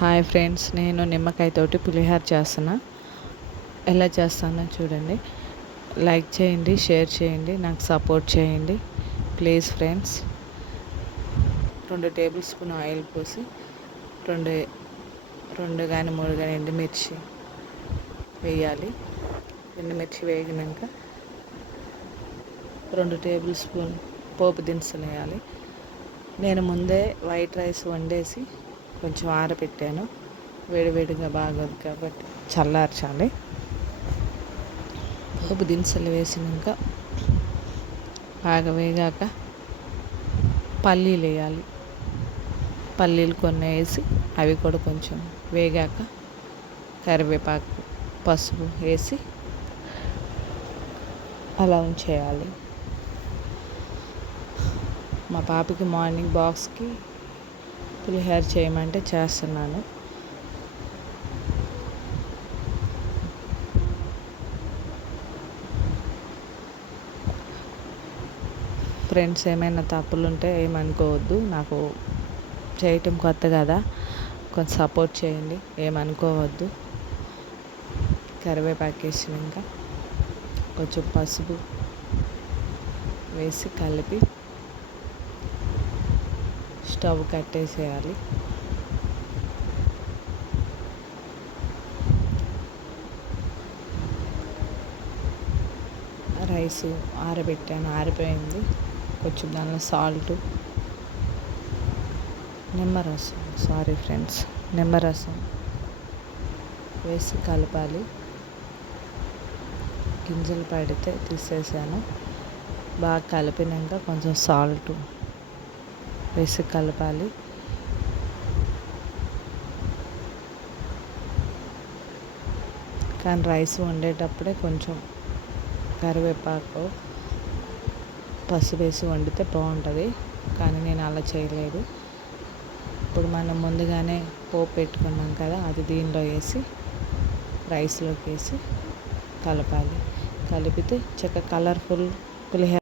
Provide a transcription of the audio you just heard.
Hi friends, నేను నిమ్మకాయతోటి పులిహోర చేస్తున్నా. ఎలా చేస్తానో చూడండి. లైక్ చేయండి, షేర్ చేయండి, నాకు సపోర్ట్ చేయండి please friends. 2 table spoon oil పోసి రెండు కానీ 3 కానీ ఎండుమిర్చి వేయాలి. ఎండుమిర్చి వేగినాక 2 టేబుల్ స్పూన్ పోపు దినుసులు వేయాలి. నేను ముందే వైట్ రైస్ వండేసి కొంచెం ఆరబెట్టాను. వేడివేడిగా బాగోదు కాబట్టి చల్లార్చాలి. పోపు దినుసులు వేసినాక బాగా వేగాక పల్లీలు వేయాలి. పల్లీలు కొన్ని వేసి అవి కూడా కొంచెం వేగాక కరివేపాకు, పసుపు వేసి అలా ఉంచేయాలి. మా పాపకి మార్నింగ్ బాక్స్కి పులిహోర చేయమంటే చేస్తున్నాను. ఫ్రెండ్స్, ఏమైనా తప్పులు ఉంటే ఏమనుకోవద్దు. నాకు చేయటం కొత్త కదా, కొంచెం సపోర్ట్ చేయండి, ఏమనుకోవద్దు. కరివేపాకు వేసినాక కొంచెం పసుపు వేసి కలిపి స్టవ్ కట్టేసేయాలి. రైస్ ఆరబెట్టాను, ఆరిపోయింది. కొంచెం దానిలో సాల్ట్, నిమ్మరసం వేసి కలపాలి. గింజలు పడితే తీసేసాను. బాగా కలిపినాక కొంచెం సాల్ట్ వేసి కలపాలి. కానీ రైస్ వండేటప్పుడే కొంచెం కరివేపాకు, పసుపు వేసి వండితే బాగుంటుంది. కానీ నేను అలా చేయలేదు. ఇప్పుడు మనం ముందుగానే పోపు పెట్టుకున్నాం కదా, అది దీనిలో వేసి రైస్లోకి వేసి కలపాలి. కలిపితే చక్కగా కలర్ఫుల్ పులిహోర